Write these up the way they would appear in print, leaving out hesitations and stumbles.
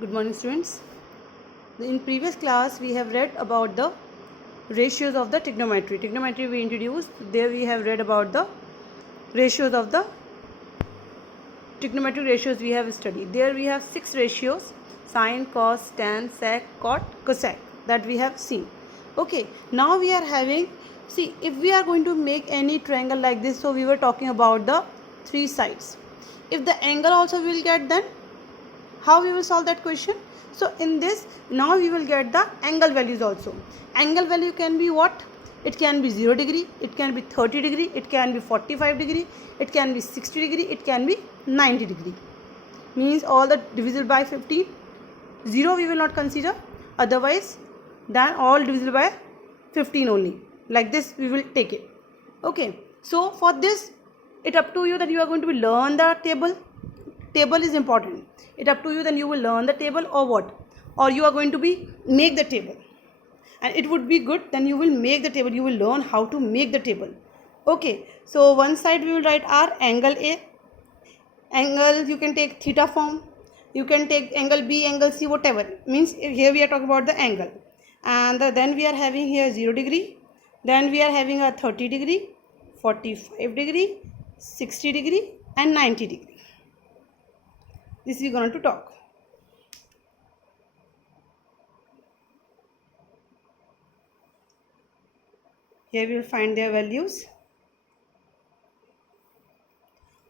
Good morning, students. In previous class we have read about the ratios of the trigonometry. Trigonometry we introduced. There we have read about the ratios of the trigonometric ratios we have studied. There we have 6 ratios: sine, cos, tan, sec, cot, cosec, that we have seen. Okay, now we are having, see, if we are going to make any triangle like this, so we were talking about the 3 sides. If the angle also we will get, then how we will solve that question? So in this, now we will get the angle values also. Angle value can be what? It can be 0 degree, it can be 30 degree, it can be 45 degree, it can be 60 degree, it can be 90 degree. Means all the divisible by 15. 0 we will not consider, otherwise then all divisible by 15 only. Like this we will take it. Okay, so for this, it up to you that you are going to learn the table. Table is important. It up to you, then you will learn the table or what, or you are going to be make the table. And it would be good, then you will make the table, you will learn how to make the table. Okay, so one side we will write our angle A. Angle, you can take theta form, you can take angle B, angle C, whatever. Means here we are talking about the angle. And then we are having here 0 degree, then we are having a 30 degree, 45 degree, 60 degree and 90 degree. This we are going to talk. Here we will find their values.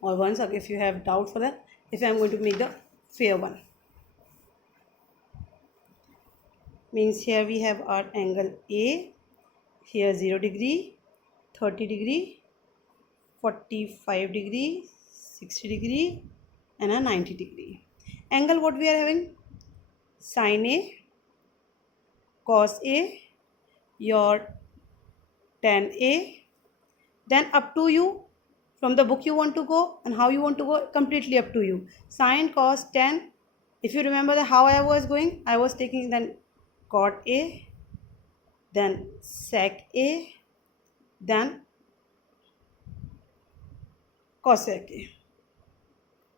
Or once again, if you have doubt for that, if I am going to make the fair one. Means here we have our angle A, here 0 degree, 30 degree, 45 degree, 60 degree and a 90 degree. Angle what we are having? Sine A, cos A, your tan A. Then up to you, from the book you want to go and how you want to go, completely up to you. Sine, cos, tan. If you remember how I was going, I was taking then cot A, then sec A, then cosec A.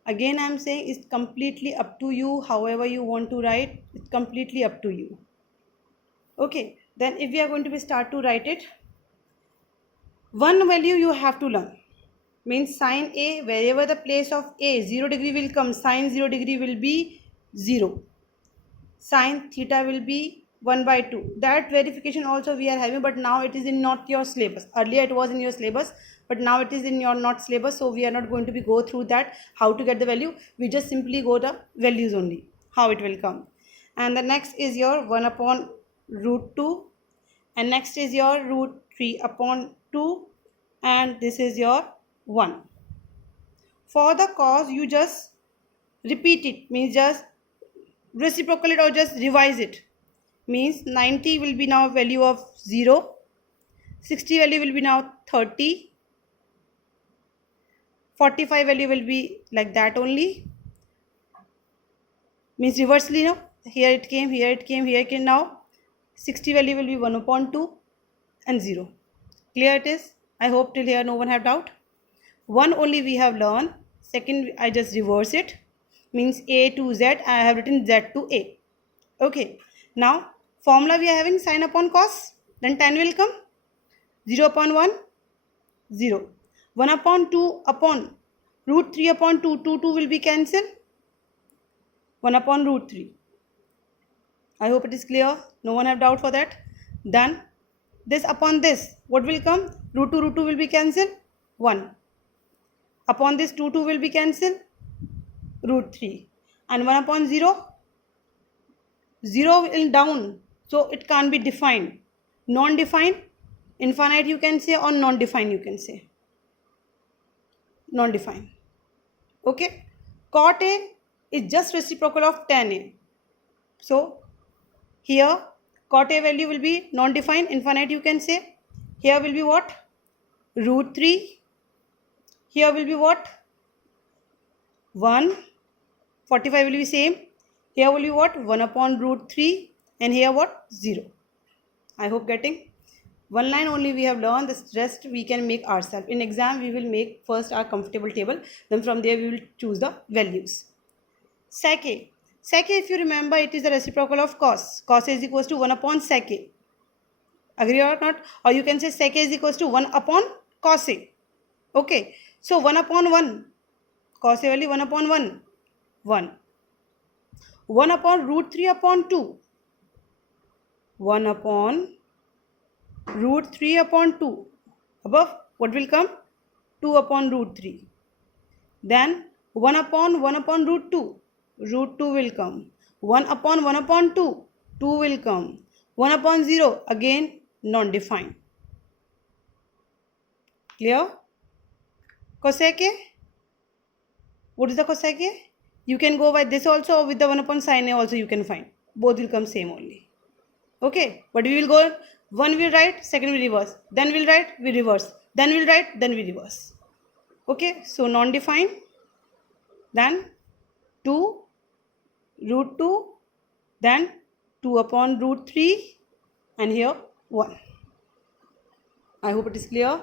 Again I am saying it's completely up to you, however you want to write, it's completely up to you. Okay, then if we are going to start to write it, one value you have to learn. Means sine A, wherever the place of A 0 degree will come, sine 0 degree will be 0. Sine theta will be 1 by 2. That verification also we are having, but now it is in not your syllabus. Earlier it was in your syllabus, but now it is in your not syllabus, so we are not going to be go through that, how to get the value. We just simply go the values only, how it will come. And the next is your 1 upon root 2, and next is your root 3 upon 2, and this is your 1. For the cos, you just repeat it, means just reciprocal it or just revise it. Means 90 will be now value of 0, 60 value will be now 30, 45 value will be like that only. Means reversely now, here it came, here it came, here it came. Now 60 value will be 1 upon 2 and 0. Clear it is? I hope till here no one have doubt. 1 only we have learned. Second, I just reverse it. Means A to Z, I have written Z to A. Okay. Now, formula we are having sine upon cos. Then tan will come. 0 upon 1, 0. 1 upon 2 upon root 3 upon 2, 2 will be cancelled. 1 upon root 3. I hope it is clear. No one have doubt for that. Then, this upon this, what will come? Root 2 will be cancelled. 1. Upon this 2 will be cancelled, root 3. And 1 upon 0, 0 will down, so it can't be defined. Non-defined, infinite you can say, or non-defined you can say. Non-defined. Okay. Cot A is just reciprocal of tan A. So, here cot A value will be non-defined, infinite you can say. Here will be what? Root 3. Here will be what? 1. 45 will be same. Here will be what? 1 upon root 3. And here what? 0. I hope getting. One line only we have learned. The rest we can make ourselves. In exam we will make first our comfortable table. Then from there we will choose the values. Sec A. Sec A, if you remember, it is the reciprocal of cos. Cos A is equals to 1 upon sec A. Agree or not? Or you can say sec A is equals to 1 upon cos A. Okay. So 1 upon 1. Cos A value 1 upon 1. 1. 1 upon root 3 upon 2. 1 upon root 3 upon 2. Above, what will come? 2 upon root 3. Then 1 upon root 2. Root 2 will come. 1 upon 2. 2 will come. 1 upon 0. Again, non-defined. Clear? Cosec A? What is the cosec A? You can go by this also, or with the 1 upon sin A also you can find. Both will come same only. Okay, but we will go, one will write, second will reverse. Then we'll write, we reverse. Then we'll write, then we reverse. Okay, so non-defined. Then 2 root 2. Then 2 upon root 3. And here 1. I hope it is clear.